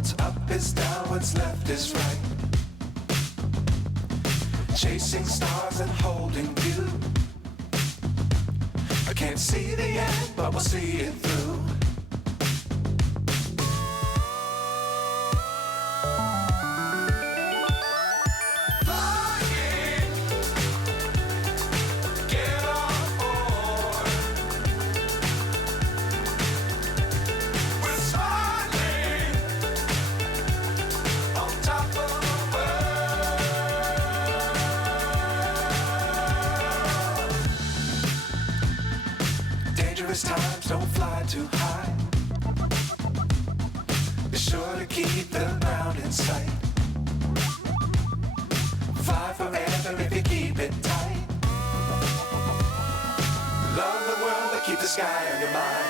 What's up is down, what's left is right. Chasing stars and holding you. I can't see the end, but we'll see it through. Dangerous times, don't fly too high. Be sure to keep the ground in sight. Fly forever if you keep it tight. Love the world, but keep the sky on your mind.